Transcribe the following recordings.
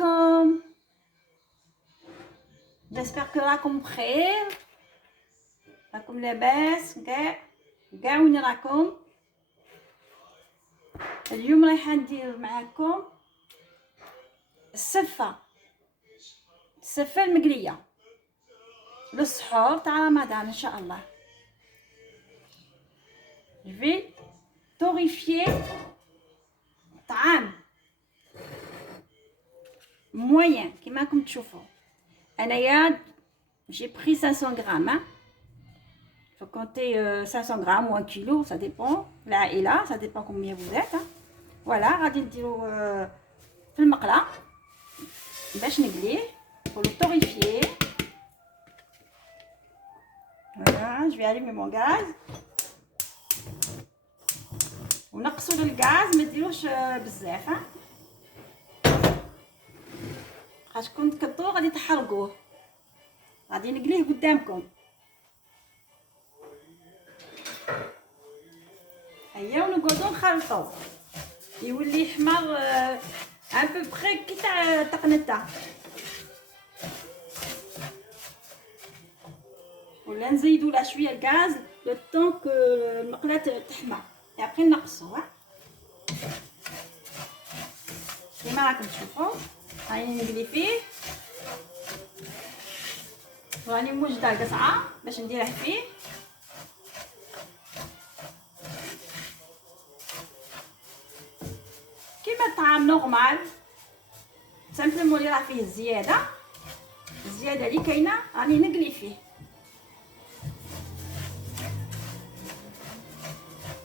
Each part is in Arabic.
عليكم. j'espère que راكم بخير، راكم لاباس كاع وين راكم. اليوم رايحه ندير معاكم السفه المقليه للسحور تاع رمضان ان شاء الله. je vais torréfier طعام موين كيما راكم تشوفوا. انايا j'ai pris 500 grammes hein. faut compter 500 grammes ou 1 kilo, ça dépend العائله، ça dépend combien vous êtes hein. voilà غادي نديرو في المقله باش نقليه pour le torréfier. voilà je vais allumer mon gaz ونقصوا الغاز، ما ديروش بزاف ها خاطر كون تكثروا غادي تحرقوه. غادي نقليه قدامكم. هيا ونقعدوا نخلطوا يولي حمر ان بو بري كي تاع التقنته، ولا نزيدوا لا شويه الغاز لو طون كو المقله تحمر ابري نقصوا ها كيما راكم تشوفوا. راني نقلي فيه وراني موجده القصعه باش نديره فيه. كيما الطعام نورمال سامبلومون اللي راه فيه الزياده اللي كاينه راني نقلي فيه.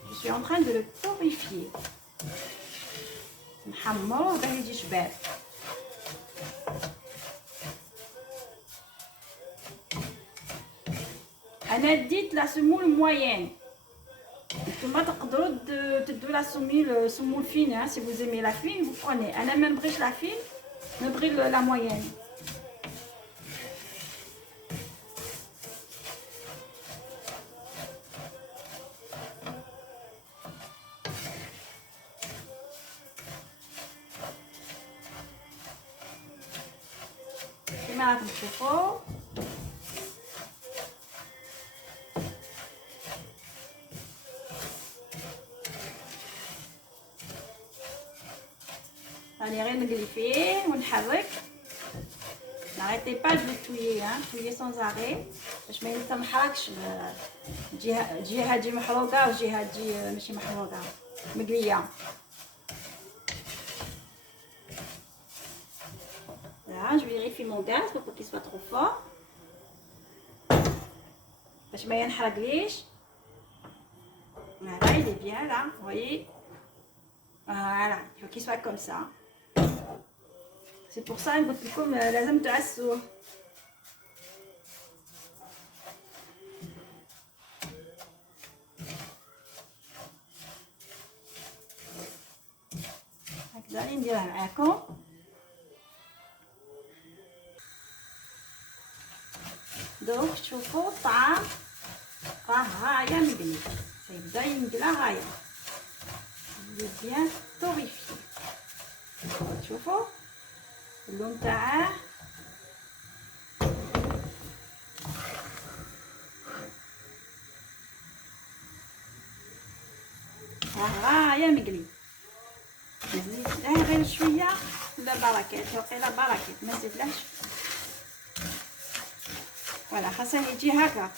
je suis en train de le torréfier نحمروه باش يجي شباب. انا ديت لا سمول موين، نتوما تقدروا تدوا لا سمول فين si vous aimez la fine vous prenez. انا ما نبغيش لا فين، نبغي لا موين. كما راكم تشوفوا راني غير نقلي فيه ونحرك. n'arrêtez pas de le touiller hein, touiller sans arrêt باش ما يتنحركش. جهه تجي محروقه وجهه تجي ماشي محروقه مقليه. là je vérifie mon gaz pour pas qu'il soit trop fort باش ما ينحرقليش. voilà il est bien là vous voyez. voilà il faut qu'il soit comme ça. c'est pour ça قلت لكم لازم تعسوه. هكذا اللي نديرها معاكم. دوك تشوفوا الطعام راه غايه مقلي، سيبدا ينقلى غايه بيان طوريفي. شوفوا اللون تاعه غايه مقلي. نزيد له غير شويه لا بركات وقيله بركات ما نزيدلهش. فوالا خاصه يجي هكا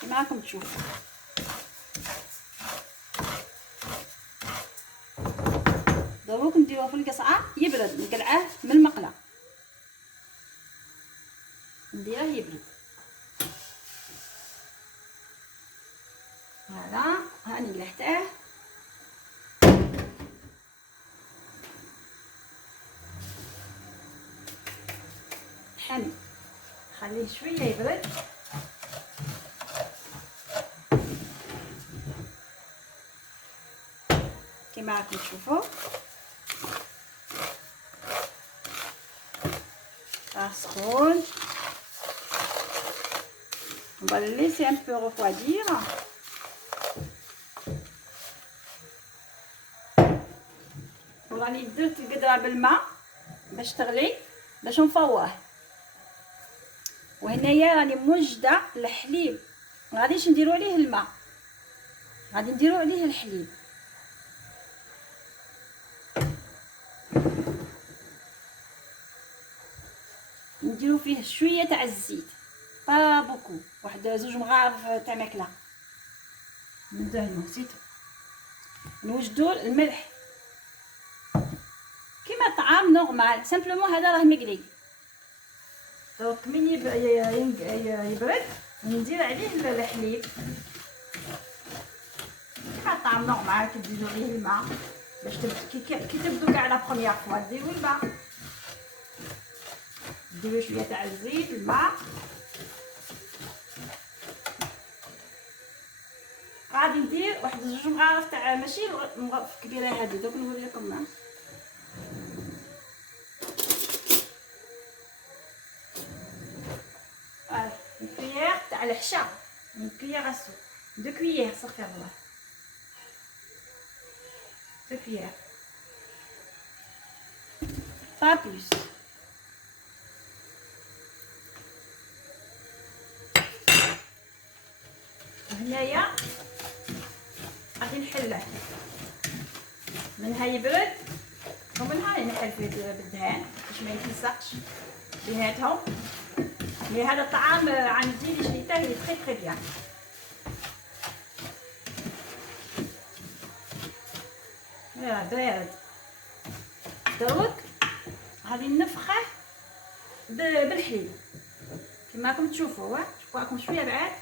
كيما راكم تشوفوا. دروك نديروه في القصعه يبرد، نقلعه من المقله نديره يبرد. فوالا هاني قلعته. حمي خليه شويه يبرد. كيما راكم تشوفوا راه سخون. on va le laisser un peu refroidir. راني درت القدره بالماء باش تغلي باش نفوره. وهنايا راني موجده الحليب، ما غاديش نديرو عليه الماء، غادي نديرو عليه الحليب. نديرو فيه شويه تاع الزيت، با بوكو، واحد 2 مغارف تاع ماكله. ندهنو زيت، نوجدو الملح كيما الطعام نورمال، سامبلومون هذا راه مقلي. دونك من يبرد ندير عليه الحليب كيما الطعام نورمال، كديرو عليه الماء باش كي تبدو كاع لا بروميير فوا ديرو الماء، ديرو شويه تاع الزيت الماء. غادي ندير واحد 2 مغارف تاع، ماشي مغارف كبيره هذه، دوك نوريكم. كويير تاع الحشا، كويير اسو، 2 كويير صافي الله، 2 كويير با بلوس. هنايا غادي نحله منها يبرد ومنها نحل فيه بالدهان باش ما يتلصقش بيناتهم. مي هذا الطعام عندي اللي شريته لي تري تري بيان. يا بارد دروك غادي نفخه بالحليب كما راكم تشوفوا. راكم شويه بعاد.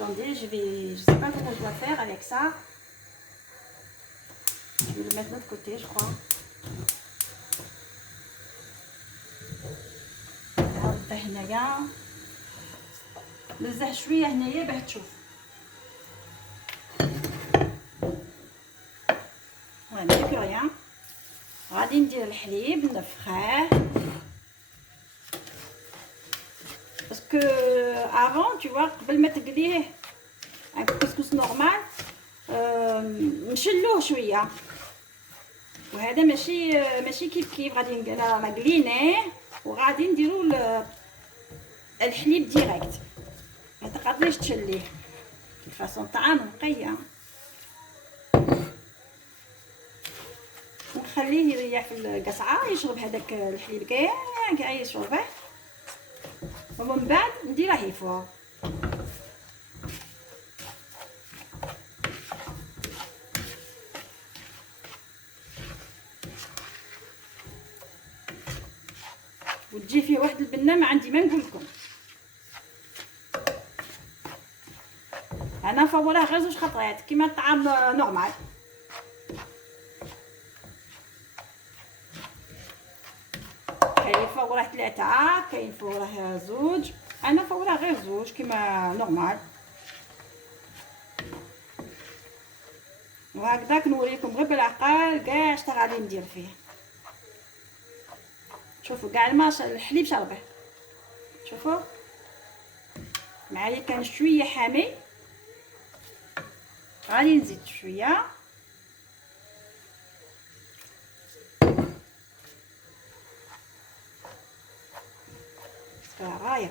Attendez, je sais pas comment je dois faire avec ça. Je vais le mettre de l'autre côté, je crois. نحطه هنايا، نزح شويه هنايا باه تشوف. فوالا كوريان. غادي ندير الحليب نفخاه باسكو افون tu vois قبل ما تقليه الكسكس نورمال نشلوه شويه، وهذا ماشي كيف غادي نقليناه وغادي نديرو الحليب ديريكت، ما تقدريش تشليه فاصون طعام نقيه. ونخليه يريح في القصعه يشرب هذاك الحليب كاع يشربه، ومن بعد نديره هيفور. وتجي فيه واحد البنه ما عندي ما نقول لكم. انا فوراه غير 2 خطرات كيما الطعام نورمال. كاين فوراه 3، كاين فوراه 2، انا فوراه غير 2 كيما نورمال. وهكذاك نوريكم غير بالعقل كاع اش غادي ندير فيه. شوفوا كاع الماء الحليب شربه، شوفوا معايا كان شويه حامي، غادي نزيد شويه رايق.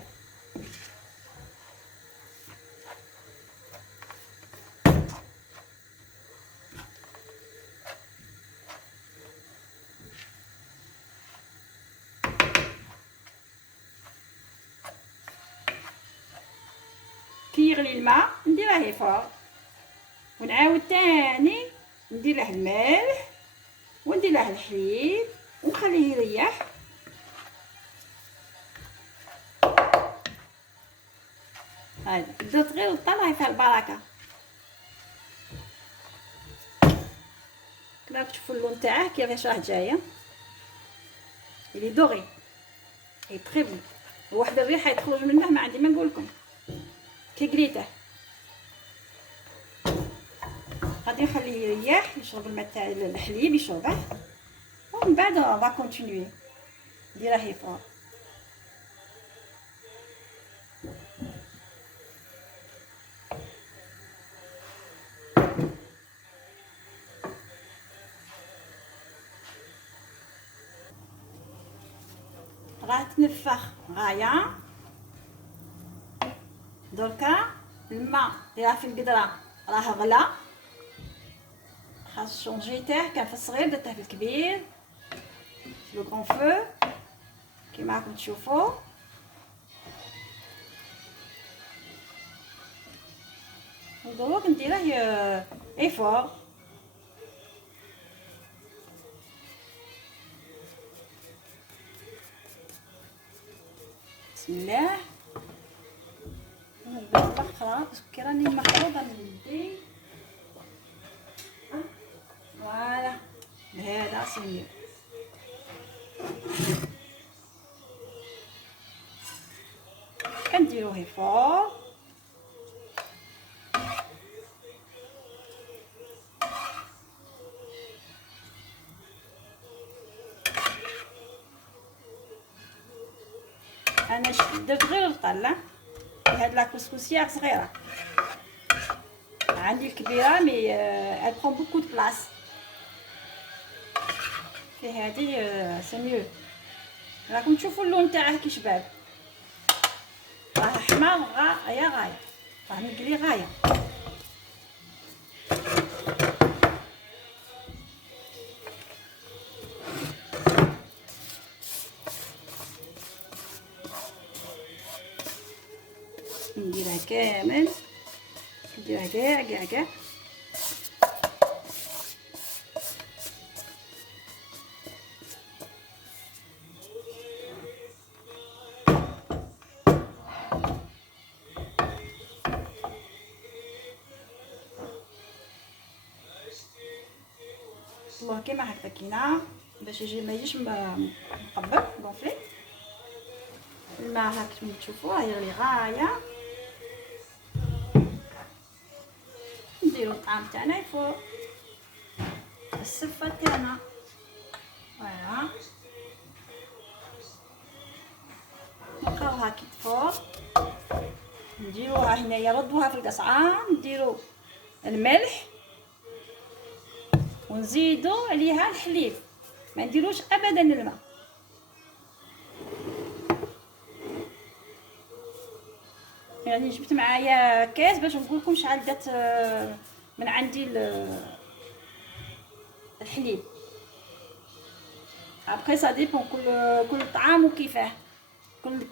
كي يغلي الماء نديره فوق ونعاود تاني ندير له الملح وندير له الحليب ونخليه يريح. هاي بدات غير طلعي فيها البركه. كما تشوفوا اللون تاعه كيفاش راه جايه، اللي دوغي اي تري بون. واحد الريحه تخرج منه ما عندي ما نقول لكم كي قليته. غادي نخليه يريح يشرب الماء تاع الحليب يشربه، ومن بعد غا كونتينيي نديره فوق. راه تنفخ غايه. دركا الماء اللي راه في القدره راه غلا، خاص شونجي تاعه. كان في الصغير درته في الكبير في لو كرون فو كيما راكم تشوفوا. ودروك نديره ايفور. بسم الله. نبدا الاخرى باسكو راني محروضه من يدي. فوالا بهذا سي ميو. كنديروه ايفور. انا درت غير الطله. هاد لا كسكسيه صغيره، عندي الكبيره مي elle prend beaucoup de place. في هذه سي ميو. راكم تشوفوا اللون تاعه كي شباب، راه حمار غايه، راه مقلي غايه. نديرها كامل، نديرها كاع. والله كيما هكا كينا باش يجي ما يجيش مقبل بونفلي. الماء هاكم تشوفوه يغلي غايه. نديرو الطعام تاعنا فوق السفه تاعنا. فوالا نبقاوها كي تفور. نديروها هنايا، ردوها في القصعه، نديرو الملح ونزيدو عليها الحليب، ما نديروش ابدا الماء. يعني جبت معايا كاس باش نقول لكم شحال دات من عندي الحليب. ابخي سا ديبون كل طعام وكيفاه،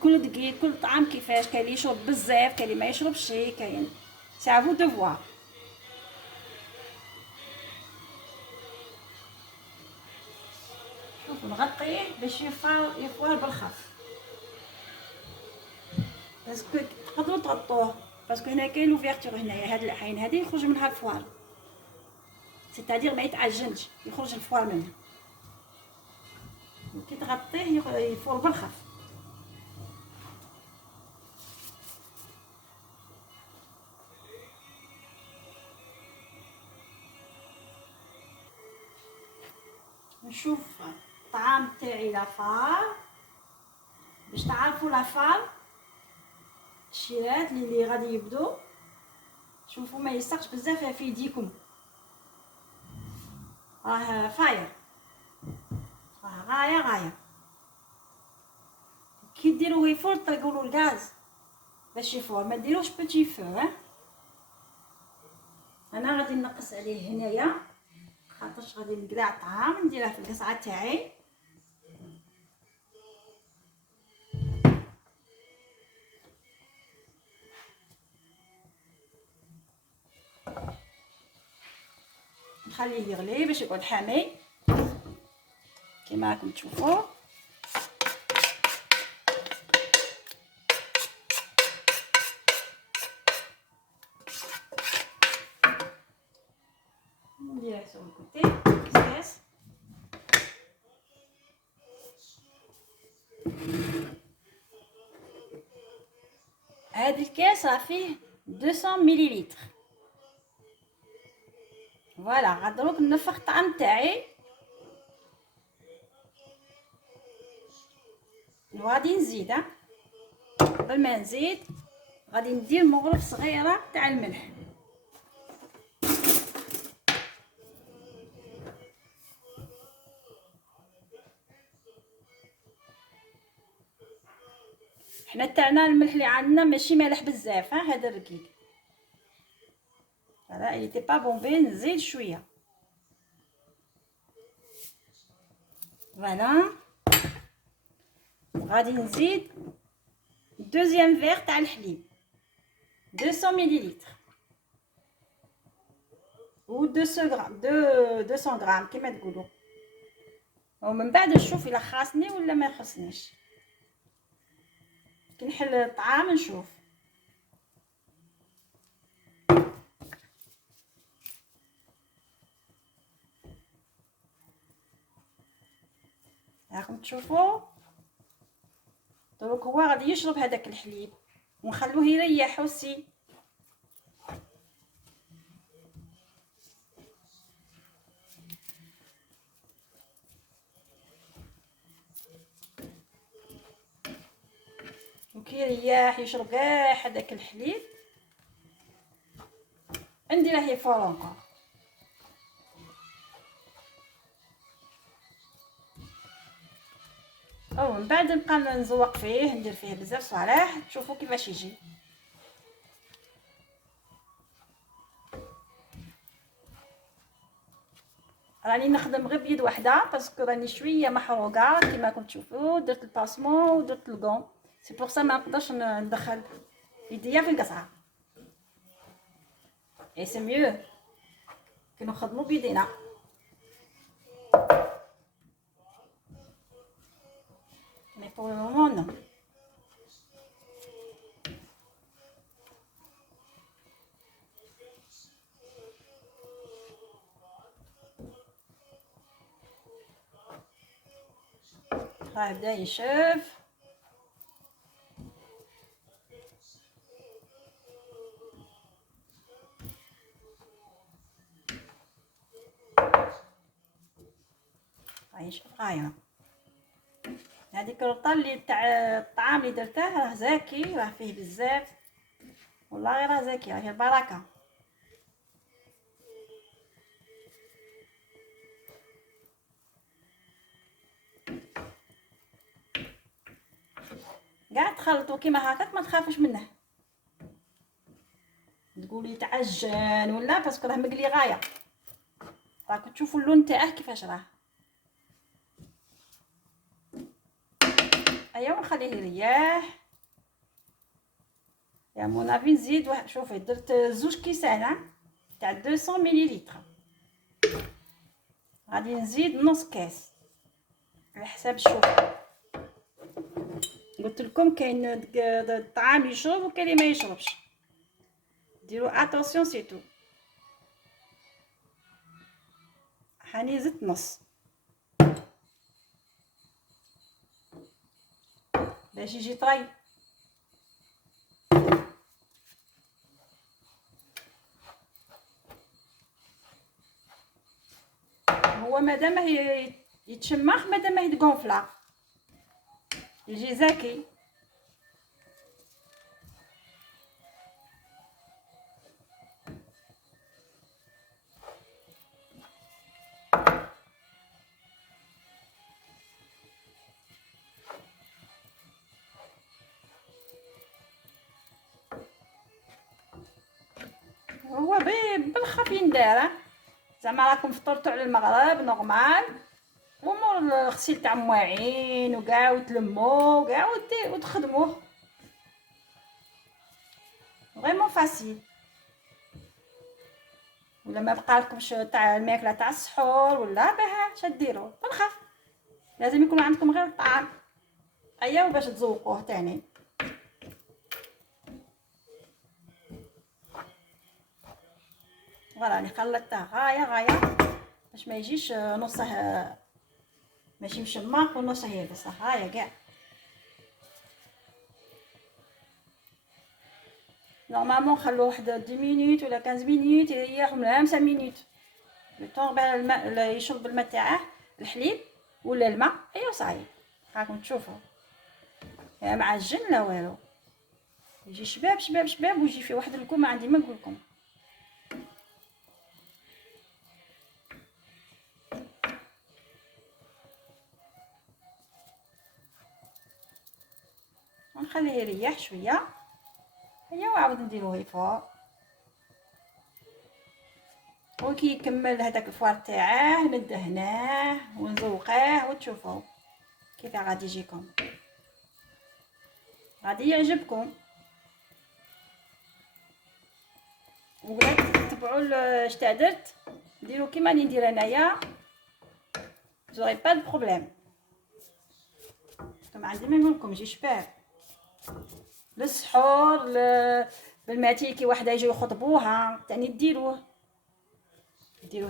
كل دقيق كل طعام كيفاش. كاين اللي يشرب بزاف، كاين اللي ما يشربش، كاين سي افو دو فوار. شوفوا نغطيه باش يفوار بالخف، باسكو تقدروا تغطوه باسكو هنا كاين لوفيرتور. هنايا هاد العين هادي يخرج منها الفوار، سيتادير ما يتعجنش، يخرج الفوار منها. كي تغطيه يفور بالخف. نشوف الطعام تاعي لافار باش تعرفوا لافار الشيرات اللي غادي يبدو. شوفوا ما يسقش بزاف في يديكم، راه فاير، راه غايه. كي ديروه يفور طلقوا له الغاز باش يفور، ما ديروش بوتي فو. انا غادي نقص عليه هنايا خاطرش غادي نقلع الطعام. نديرها في القصعه تاعي. نخليه يغلي باش يقعد حامي كيما راكم تشوفوا. نديرها سو الكوتي كاس. هذا الكاس راه فيه 200 مليلتر. فوالا غادروك نفخ الطعام تاعي وغادي نزيد. قبل ما نزيد غادي ندير مغرف صغيره تاع الملح. حنا تاعنا الملح اللي عندنا ماشي مالح بزاف، ها هذا الرقيق. فوالا il était pas bombé، نزيد شويه. فوالا غادي نزيد دوزيام فيغ تاع الحليب 200 مليلتر و 200 غرام 200 غرام كيما تقولوا. ومن بعد نشوف الا خاصني ولا ما يخصنيش، كي نحل الطعام نشوف. راكم تشوفوا دروك هو غادي يشرب هذاك الحليب ونخلوه يريح وسي. وكيريح يشرب كاع هذاك الحليب ندير هي فرونكو. او من بعد نبقى نزوق فيه، ندير فيه بزاف صالح. تشوفوا كيفاش يجي. راني نخدم غير بيد وحده باسكو راني شويه محروقه كيما راكم تشوفوا. درت الباسمون ودرت الكون، سي بور سا ما نقدرش ندخل يديا في القصعه. اي سي ميو كي نخدموا بيدينا. مي بور لو مومون نو. راه بدا ينشف. ينشف غايه. هذيك الرطه اللي تاع الطعام اللي درته راه زاكي، راه فيه بزاف والله، راه زاكي، راه البركه. كاع تخلطوا كيما هكاك ما تخافوش منه. تقولي تعجن ولا باسكو راه مقلي غايه. راكم تشوفوا اللون تاعه كيفاش راه. ايوا نخليه يريح. يا مونافي نزيد واحد. شوفي درت 2 كيسان تاع 200 مليلتر. غادي نزيد نص كاس على حساب الشوفه. قلت لكم كاين الطعام يشرب وكاين اللي ما يشربش، ديروا اتونسيون سي تو. هاني زدت نص باش يجي طري. هو مادام يتشمخ، مادام يتغونفلا يجي زاكي. هو بالخف يندار. زعما راكم فطرتوا على المغرب نورمال، ومور الغسيل تاع مواعين وكاع وتلموا كاع وتخدموه فريمون فاسيل. ولا ما بقالكمش تاع الماكله تاع السحور ولا بها شديروا بالخف. لازم يكون عندكم غير الطعام ايوا باش تزوقوه تاني. فوالا راني خلطته غايه باش ما يجيش نصه ماشي مشماق ونصه يابس. هايا كاع نورمالمون خلوه واحد 10 مينوت ولا 15 مينوت يريح، ولا 5 مينوت لو طون باه الماء يشرب الماء تاعه الحليب ولا الماء. ايوا صايي راكم تشوفوا يا معجن لا والو. يجي شباب شباب شباب ويجي فيه واحد الكوم ما عندي ما نقول لكم. نخليه يريح شويه. هيا وعاود نديروه فوق. وكي يكمل هذاك الفوار تاعه ندهناه ونذوقيه وتشوفوا كيف غادي يجيكم، غادي يعجبكم. ولا تتبعوا اش تاع درت، ديروا كيما راني ندير انايا، زوري با دو بروبليم. كما عندي ما نقولكم يجي شباب للسحور بالماتي كي وحده يجيو يخطبوها تاني ديروه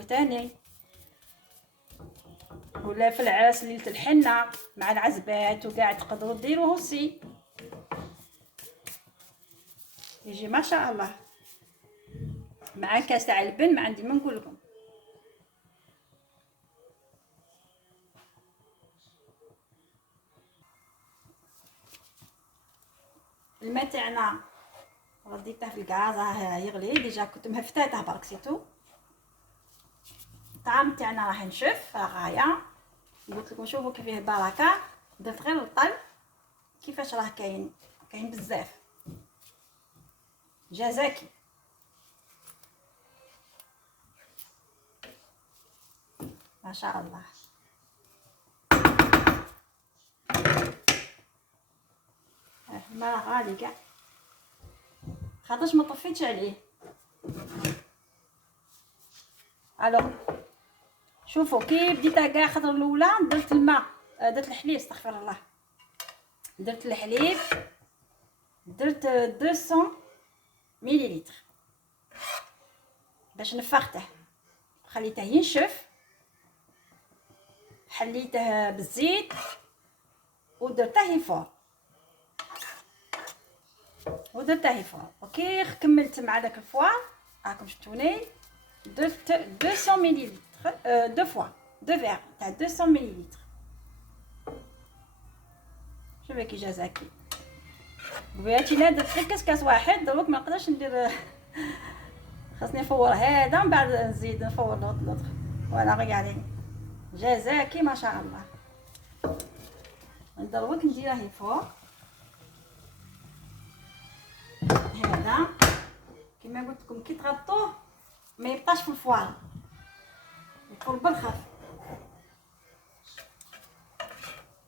تاني، ولا في العرس ليله الحنه مع العزبات وكاع تقدروا ديروه aussi يجي ما شاء الله. مع كاس تاع البن ما عندي ما نقول لكم. الماء تاعنا رديته في الغاز راه يغلي ديجا، كنت مهفتاته برك سيتو. الطعام تاعنا راح نشف غايه، قلت لكم شوفوا كيف فيه بركه. درت غير الطل كيفاش راه كاين بزاف، جا زاكي ما شاء الله. الماء غالي كاع خاطرش ما طفيتش عليه. الوغ شوفوا كي بديتها كاع خطره الاولى درت الماء، درت الحليب، استغفر الله، درت الحليب، درت 200 مليلتر باش نفخته، خليته ينشف، حليته بالزيت ودرته يفور وكي كملت مع داك الفوار راكم شفتوني درت 200 مليلتر دو فوا دو فيغ تاع 200 مليلتر. شوفي كي جا زاكي. بغيتي لا درت غير كاس واحد، دروك ما نقدرش ندير خاصني نفور هذا من بعد نزيد نفور لوطر وانا غير يعني جا زاكي ما شاء الله. دروك نديره فوق هذا كما قلت لكم كي تغطوه ما يبقاش في الفوار، يكون بالخف.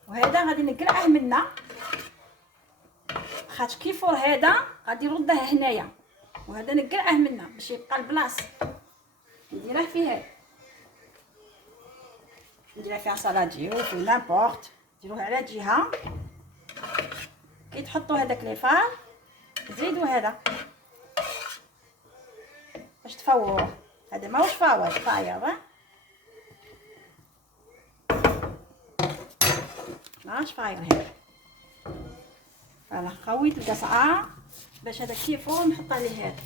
وهذا غادي نقلعه منا خاطر كي يفور هذا غادي نرده هنايا، وهذا نقلعه منا باش يبقى البلاص نديره فيه. نديره فيها سالاديو في نابورت، ديروه على جهه. كي تحطوا هذاك لي فار زيدوا هذا باش تفوروه. هذا ماهوش فاير ماهوش فاير هذا. انا خويت القصعه باش هذا كي يفور نحط عليه هذا.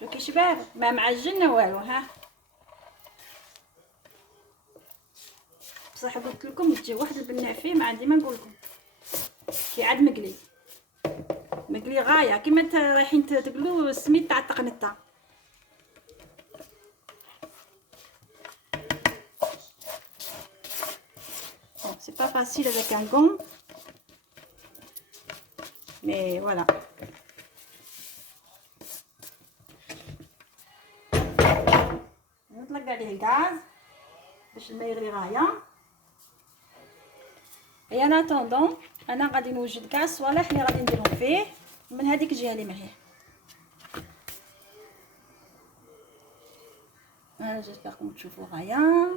شو كي شباب ما معجننا والو ها، بصح قلت لكم تجي واحد البنافي ما عندي ما نقول لكم كي عاد مقلي غايه كيما رايحين تقلوا السميد تاع التقنته. سي با فاسيل avec un gant mais voilà. نطلق عليه الغاز باش الماء يغلي غايه. اي انا طوندون انا غادي نوجد كاع الصوالح اللي غادي نديرهم فيه من هذيك الجهه اللي معايا. انا جيسبركم تشوفوا غايه.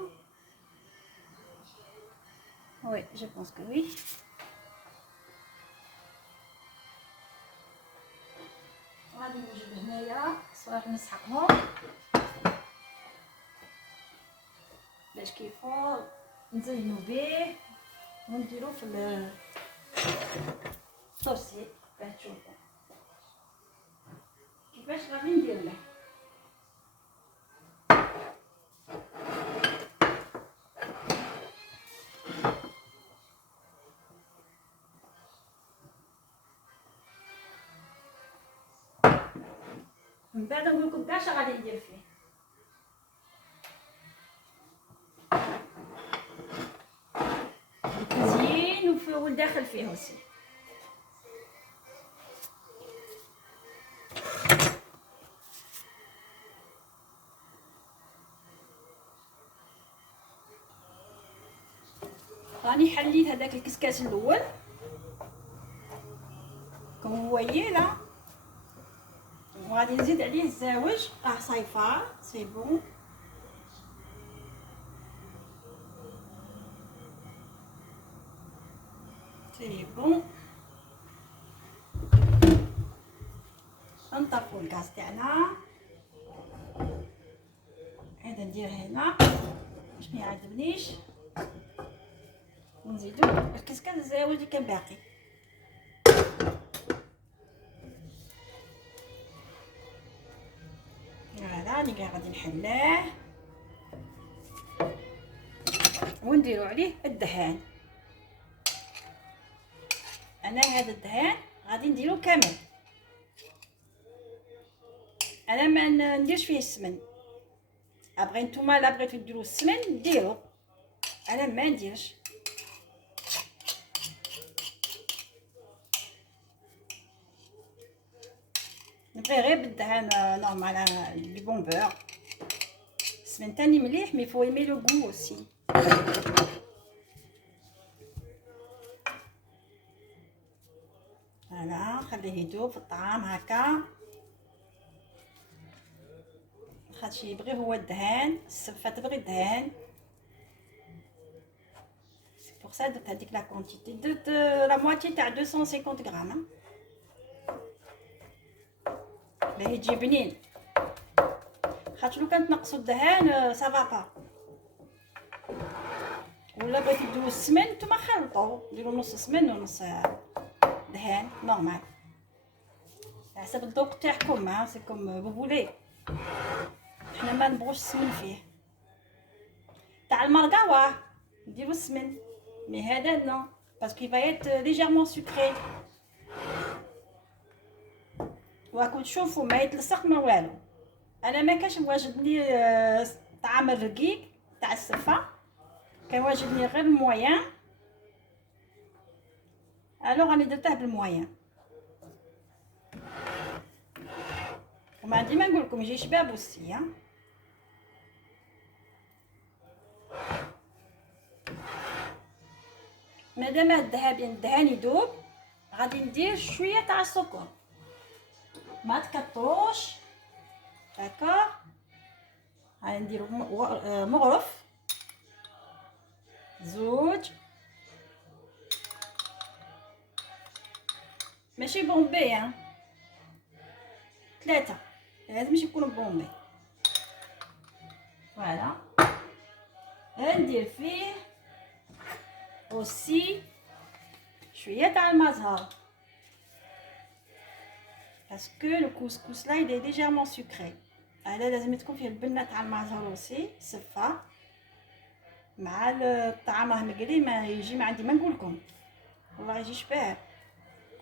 وي جو بونس كو وي. غادي نوجد هنايا الصوالح نسحقهم باش كيفور نزينو به ونديرو في الطوسي باش تشوفوا كيفاش غادي ندير له. من بعد نقول لكم كاع اش غادي ندير فيه. داخل فيه aussi. راني حليت هذاك الكسكاس الاول كما فوايي لا، وغادي نزيد عليه الزاوج. صايفه سي بون. سي بون. نطفو الغاز تاعنا. هذا ندير هنا باش ما يعذبنيش، ونزيدو الكسكاس الزاوج اللي كان باقي. هذا اللي غادي نحلاه ونديرو عليه الدهان. انا هذا الدهان غادي نديرو كامل، انا ما نديرش فيه السمن. ابغي نتوما لا بغيتو ديروا السمن ديروا، انا ما نديرش. نبغي غير بالدهان نورمال لي بونبور. السمن تاني مليح مي فو ايمي لو غو اوسي. فوالا خليه يذوب في الطعام هكا، خاطش يبغي هو الدهان، السفه تبغي الدهان. سي بور سا درت هذيك لا كونتيتي، درت لا موتي تاع 250 غرام باش يجي بنين. خاطر لو كان تنقصوا الدهان سافا با. ولا بغيتو ديروا السمن نتوما خلطوا، ديروا نص سمن ونص دهان نورمال على حسب الذوق تاعكم. سي كوم فو فولي. حنا ما نبغوش السمن فيه. تاع المرقه واه نديرو السمن، مي هذا نو باسكو فايت ليجيرمون سكري. وراكم تشوفوا ما يتلصق ما والو. انا ما كاش واجدني طعام الرقيق تاع السفه، كان واجدني غير المويان. الوغ راني درته بالمويان. وما ديما نقول لكم يجي شباب اوسي. مادام الدهان يذوب غادي ندير شويه تاع السكر، ما تكطروش داكور. غادي نديرو مغرف زوج، ماشي بومبي 3 لازمش يكونوا بومبي. فوالا ندير فيه اوسي شويه تاع المزهر، باسكو لو كوسكوس لا يدي ليجيرمون سكري. هذا لازم تكون فيه البنه تاع المزهر اوسي صفه مع الطعام. راه مقلي ما يجي ما عندي ما نقولكم والله يجي شباب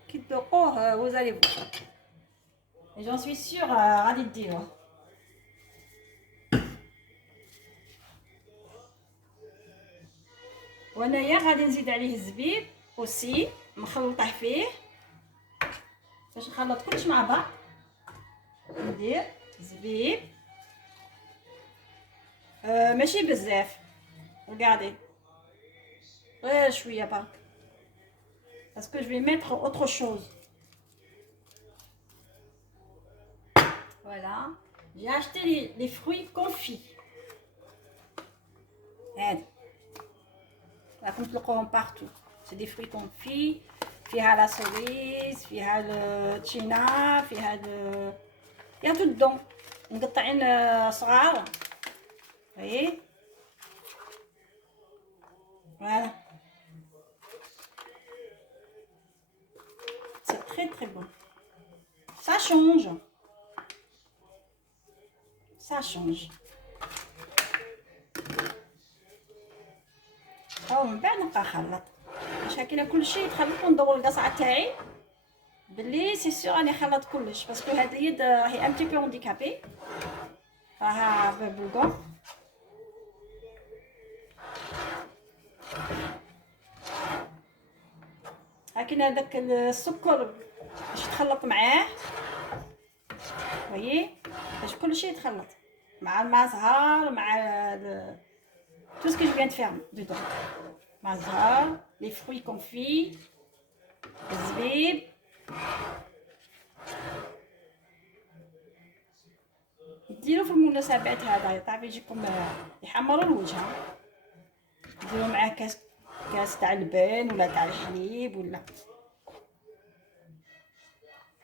كي تذوقوه وزالي فو. جون سوي سيغ غادي ديروه. وانايا غادي نزيد عليه الزبيب اوسي مخلطه فيه باش نخلط كلش مع بعض. ندير زبيب ماشي بزاف، regardez غير شويه برك باسكو جو في ميتر اوتر شوز. Voilà, j'ai acheté les fruits confits. هاد راكم تلقوهم بارتو. سي دي fruits confits، فيها لا سوريس، فيها التشينا، فيها يا تو دون مقطعين صغار. voyez voilà, c'est très très bon. Ça change, ça change. من بعد نبقى نخلط باش هكا كلشي يتخلط وندور القصعه تاعي بلي سي سيغ راني خلط كلش، باسكو هاد اليد راهي ان تي بو هانديكابي راها بالبلغون. كاين هذاك السكر باش يتخلط معاه، وي باش كلشي يتخلط مع الماء زهر مع تو سكو جو فيان دو فير دودون، مع الزهر لي فروي كونفي الزبيب. ديروا في المناسبات هذا تعرفي يجيكم يحمروا الوجه، ديروا معاه كاس تاع اللبن ولا تاع الحليب ولا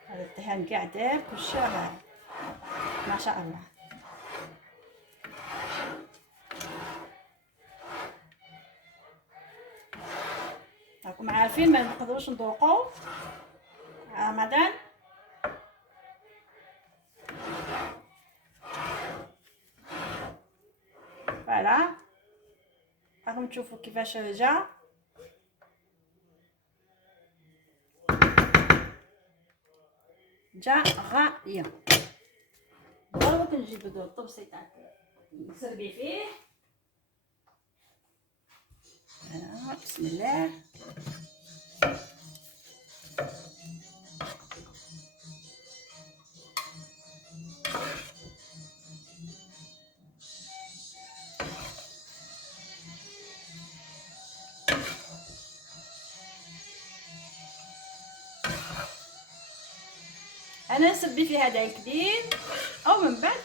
هذا الدهان كاع دار كلشي راه ما شاء الله. راكم عارفين ما نقدروش نذوقوا رمضان. فوالا راكم تشوفوا كيفاش جا. غاية. دابا كنجيب الطبسي تاعك نسربي فيه. بسم الله. انا نسبي فيه هذا الكبير، او من بعد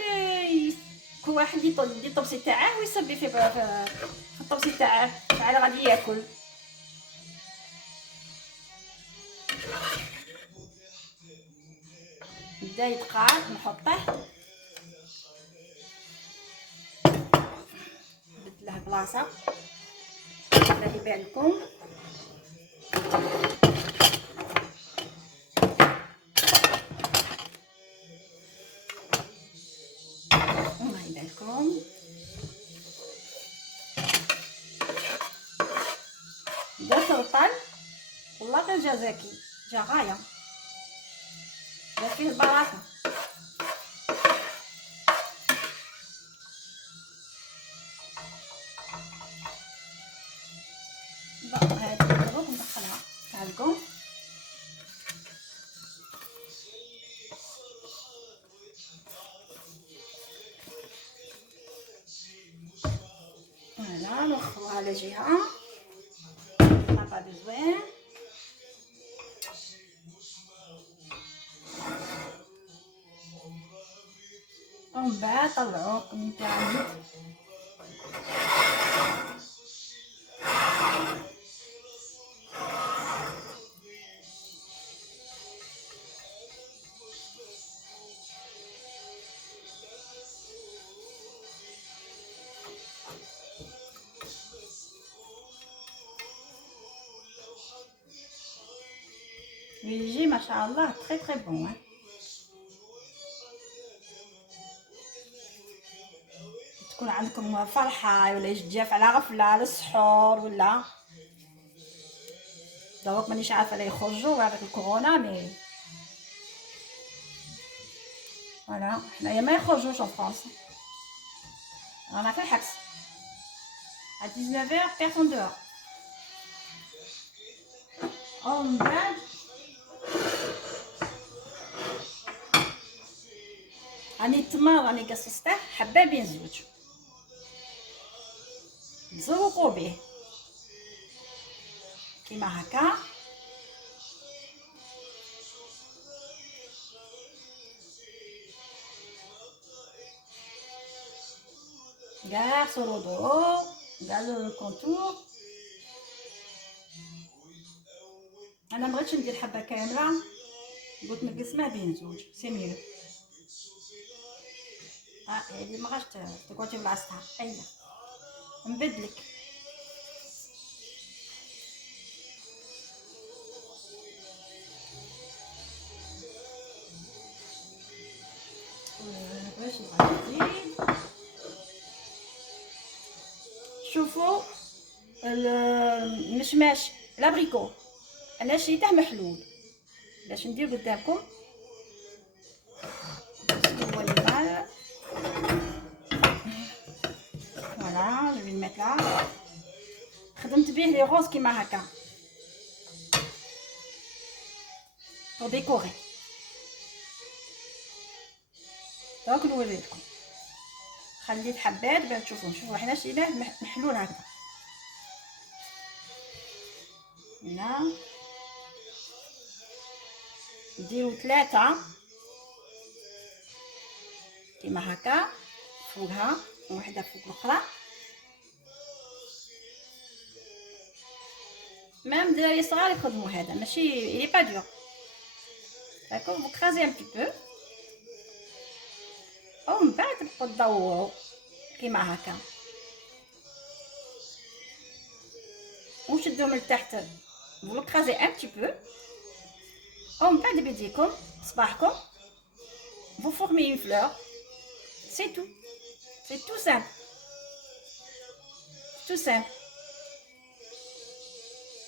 كل واحد يطل الطبسي تاعه ويسبي فيه في الطبسي تاعه على غادي ياكل. بدا يدقق نحطه بدله بلاصه باش يبان لكم. الله يبارك لكم. دا سرطان والله غير جا زاكي، جا غايه، جا فيه البركه. هذه دروك ندخلها تعلقوا. فوالا نوخروها على جهه طابا زوين. ومن بعد طلعوه من تاني. يجي ما شاء الله تري تري بون. تكون عندكم فرحه ولا جاف على غفله للسحور ولا دروك مانيش عارفه لا يخرجوا بعد الكورونا مي فوالا حنايا ما يخرجوش في فرنسا، رانا في الحبس à 19h personne dehors. ومن بعد راني التمر راني قصصته حبابين زوج تزوقوا به كيما هكا. كاع صرودو كاع الكونتور. انا مبغيتش ندير حبه كامله، قلت نقسمها بين زوج سي ميو. هادي مابغاش تقعدي بلاصتها، اييه نبدلك. باش نزيد. شوفوا المشماش لابريكو انا شريته محلول باش ندير قدامكم. هو الماء فوالا جو في نميت لا. خدمت به لي غوز كيما هكا pour décorer. دونك نوريلكم خليت حبات باش تشوفوا. شوفوا حنا شريناه محلول هكذا. هنا نديرو 3 كيما هكا فوقها وحده فوق الاخرى. ميم الدراري صغار يخدموا هذا، ماشي il est pas dur. D'accord, vous crasez un petit peu. ومن بعد تبقوا تدوروا كيما هكا وشدوا من التحت. vous le crasez un petit peu. ومن بعد بيديكم صباحكم vous formez une fleur. C'est tout. C'est tout simple. Tout simple.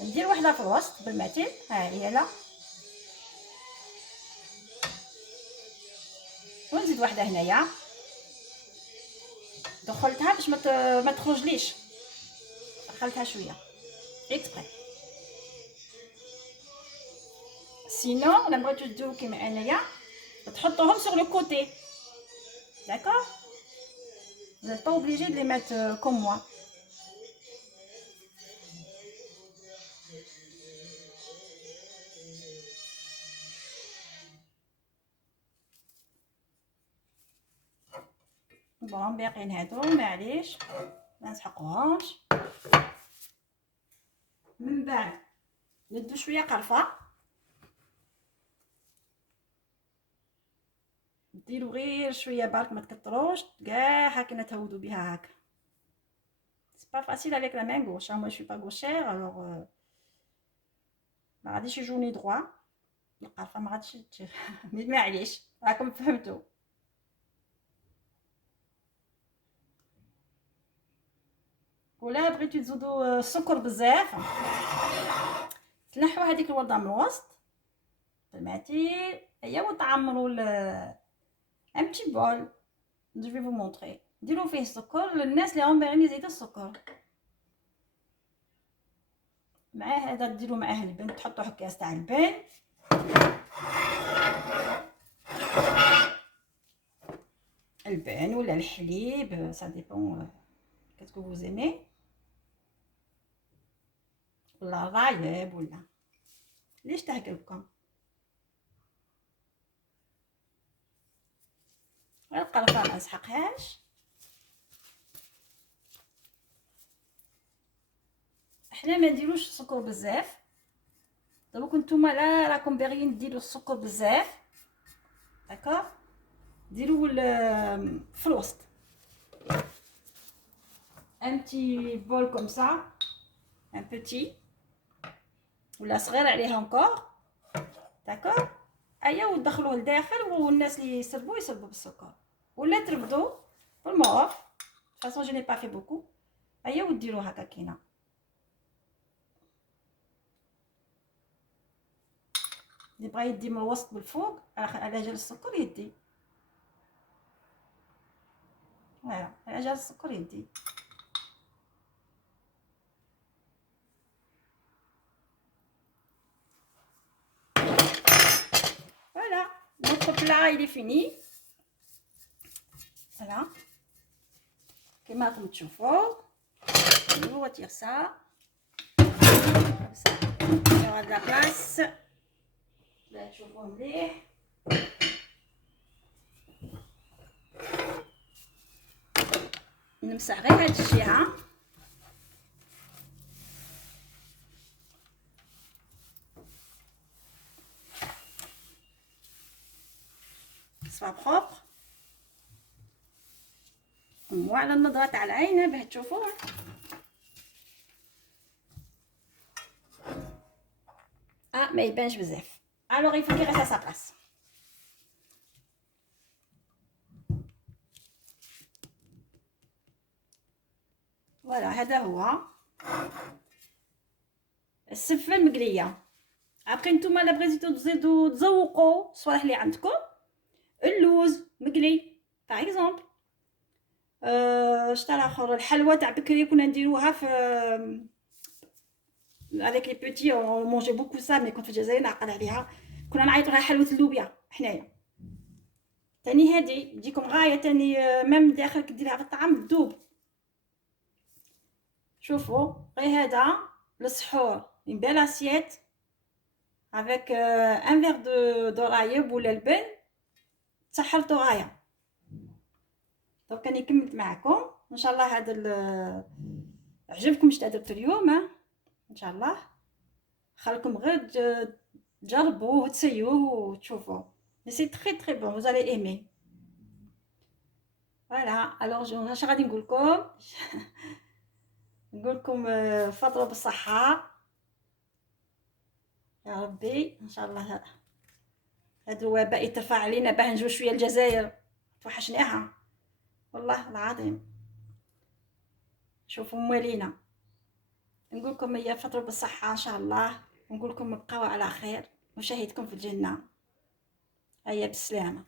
ندير وحده في الوسط بالمتين. ها هي لا. ونزيد وحده هنايا. دخلتها باش ما تخرجليش. دخلتها شويه اكسبري. سينو الا بغيتو ديرو كيما انايا تحطوهم sur le côté. D'accord? Vous n'êtes pas obligé de les mettre comme moi. بون باقيين هادو معليش ما نسحقوهمش. من بعد ندو شويه قرفه، ديروا غير شويه برك ما تكتروش كاع هكا نتهودوا بها هكا. سي با فاسيل avec la main gauche. moi je suis pas gauchère alors ما غاديش يجوني droit القرفه ما غاديش تجي. معليش راكم فهمتوا. ولا بغيتو تزودوا السكر بزاف تنحوا هذيك الورده من الوسط بالمعتيل هي وتعمروا ان بتي بول. جو في فو مونطري. ديروا فيه السكر للناس اللي راهم باغيين يزيدوا السكر. مع هذا ديروا معاه البن، تحطوا حكاس تاع البن. البن ولا الحليب سا ديبون كاسكو فو زيمي، ولا رايب ولا ليش تعجبكم. القرفه ما نسحقهاش. احنا ما نديروش السكر بزاف. دونك نتوما لا راكم باغيين ديروا السكر بزاف داكور ديروا في الوسط ان بتي بول كوم سا ان بوتي ولا صغير عليها انكور داكور. ايا ودخلوه لداخل والناس اللي يسربوا بالسكر ولا ترفدوا بالموف. فاصون جي ني با في بوكو. ايا وديروا هكا كينا. اللي بغا يدي من الوسط بالفوق على جال السكر يدي. فوالا على جال السكر يدي. فوالا notre plat il est fini. فوالا كما راكم تشوفوا. on retire ça comme ça. il y aura de la place. لا تشوفوا مليح. نمسح غير هاد الجهه. soit propre وعلى النظره تاع العين باه تشوفوه. ما يبانش بزاف. alors il faut qu'il reste à sa place. فوالا هذا هو السفه المقليه. ابري نتوما لا بغيتو تزيدوا تزوقوا الصوالح اللي عندكم. اللوز مقلي باغ اكزومبل. شتا الاخر الحلوى تاع بكري كنا نديروها في avec les petits on mangeait beaucoup ça mais كنت في الجزائر نعقل عليها كنا نعيطوا لها حلوة اللوبيا حنايا. تاني هادي تجيكم غاية، تاني ميم داخل كديرها في الطعام تذوب. شوفوا غير هذا للسحور une belle assiette avec un verre de رايب ولا لبن تسحرتو غايه. دونك راني كملت معكم، ان شاء الله هذا عجبكم اش درت اليوم. ان شاء الله خلكم غير تجربوه وتسيوه وتشوفوا. Mais c'est très très bon, vous allez aimer. Voilà, alors اش غادي نقول لكم فطروا بالصحة يا ربي. ان شاء الله هذا الوباء يترفع علينا باه نجيو شويه الجزائر، توحشناها والله العظيم. شوفوا موالينا، نقول لكم هي فطروا بالصحة ان شاء الله، ونقول لكم بقاو على خير، وشاهدكم في الجنة. هيا بالسلامة.